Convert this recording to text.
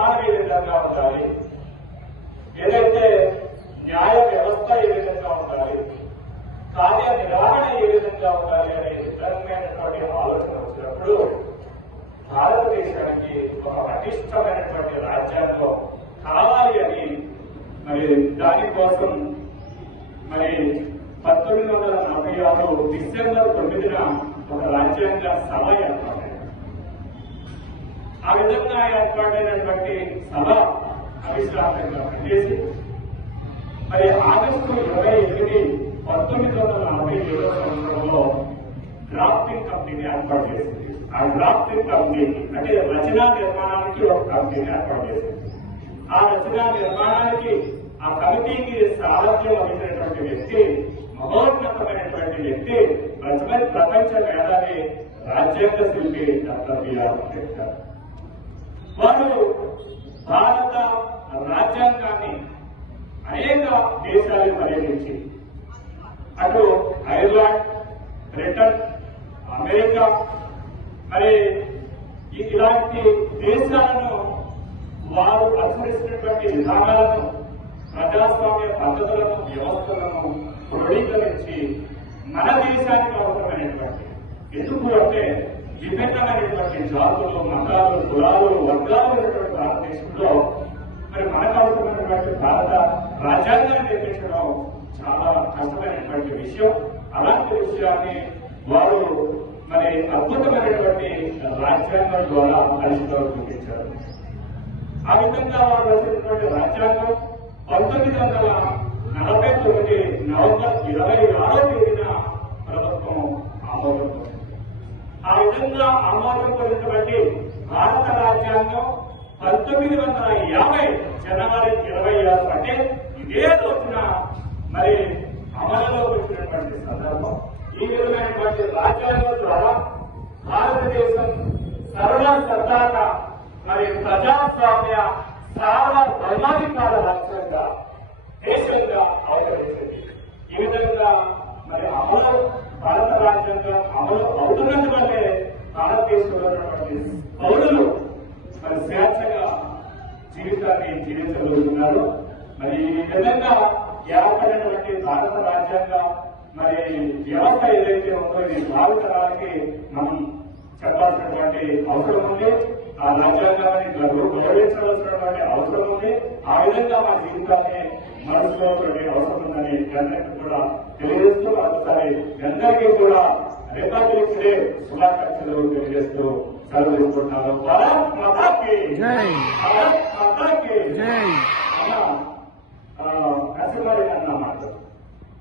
నిర్మాణం ఏ విధంగా ఉండాలి? ఏదైతే న్యాయ వ్యవస్థ ఏ విధంగా ఉండాలి? కార్య నిర్వహణ ఏ విధంగా ఉండాలి అనే విధమైనటువంటి ఆలోచన వచ్చినప్పుడు భారతదేశానికి ఒక పటిష్టమైనటువంటి రాజ్యాంగం కావాలి అని మరి దానికోసం మరి పంతొమ్మిది వందల నలభై ఆరు డిసెంబర్ తొమ్మిదిన ఒక రాజ్యాంగ సభ ఏర్పడింది ఆ విధంగా ఏర్పాటైనటువంటి సభ అవిశ్రాంతంగా పనిచేసి మరి ఆగస్టు ఇరవై ఎనిమిది పంతొమ్మిది వందల నలభై ఏడవ సంవత్సరంలో డ్రాఫ్టింగ్ కంపెనీని ఏర్పాటు చేసింది. ఆ డ్రాఫ్టింగ్ కంపెనీ అంటే రచనా నిర్మాణానికి ఒక కంపెనీని ఏర్పాటు చేసింది. ఆ రచనా నిర్మాణానికి ఆ కమిటీకి సారథ్యం వహించినటువంటి వ్యక్తి మహోన్నతమైనటువంటి వ్యక్తి ప్రపంచ ప్రపంచ మేధావి రాజ్యాంగ శిల్పి డాక్టర్ బిఆర్ అంబేద్కర్. వారు భారత రాజ్యాంగాన్ని అనేక దేశాలు పర్యటించి అటు ఐర్లాండ్ బ్రిటన్ అమెరికా మరి ఇలాంటి దేశాలను వారు అనుసరిస్తున్నటువంటి విధానాలను ప్రజాస్వామ్య పద్ధతులను వ్యవస్థలను క్రోడీకరించి మన దేశానికి అవసరమైనటువంటి ఎందుకు అంటే విభిన్నమైనటువంటి జాతులు మతాలు కులాలు వర్గాలు ఉన్నటువంటి భారతదేశంలో మరి మనకు అవసరమైనటువంటి భారత రాజ్యాంగాన్ని నిర్మించడం చాలా కష్టమైనటువంటి విషయం. అలాంటి విషయాన్ని వారు మరి అద్భుతమైనటువంటి రాజ్యాంగం ద్వారా పరిస్థితులు చూపించారు. ఆ విధంగా వారు రచించినటువంటి రాజ్యాంగం పంతొమ్మిది వందల నలభై తొమ్మిది నవంబర్ ఇరవై ఆరో ఆ ఆమోదం పొందినటువంటి భారత రాజ్యాంగం పంతొమ్మిది వందల యాభై జనవరి ఇరవై ఆరు అంటే ఇదే రోజున మరి అమలులో వచ్చినటువంటి సందర్భం. ఈ విధమైనటువంటి రాజ్యాంగం ద్వారా భారతదేశం సర్వ సర్దాక మరి ప్రజాస్వామ్య సార్వభౌమాధికార రాష్ట్రంగా దేశంగా అవతరించింది ఈ విధంగా మరి అమలు భారత రాజ్యాంగం అమలు అవుతున్నందువల్లే భారతదేశంలో ఉన్నటువంటి పౌరులు మరి స్వేచ్ఛగా జీవితాన్ని జీవించగలుగుతున్నారు. మరి ఈ విధంగా ఏర్పడినటువంటి భారత రాజ్యాంగ మరి వ్యవస్థ ఏదైతే ఉందో ఇది భావితరాలకి మనం చెప్పాల్సినటువంటి అవసరం ఉంది. ఆ రాజ్యాంగాన్ని గౌరవించవలసినటువంటి అవసరం ఉంది. ఆ విధంగా మా జీవితాన్ని మనసులో అవసరం ఉందని మీ అందరికీ కూడా తెలియజేస్తూ ఒకసారి మీ అందరికీ కూడా రిపబ్లిక్ డే శుభాకాంక్షలు తెలియజేస్తూ సెలవు తీసుకుంటున్నాను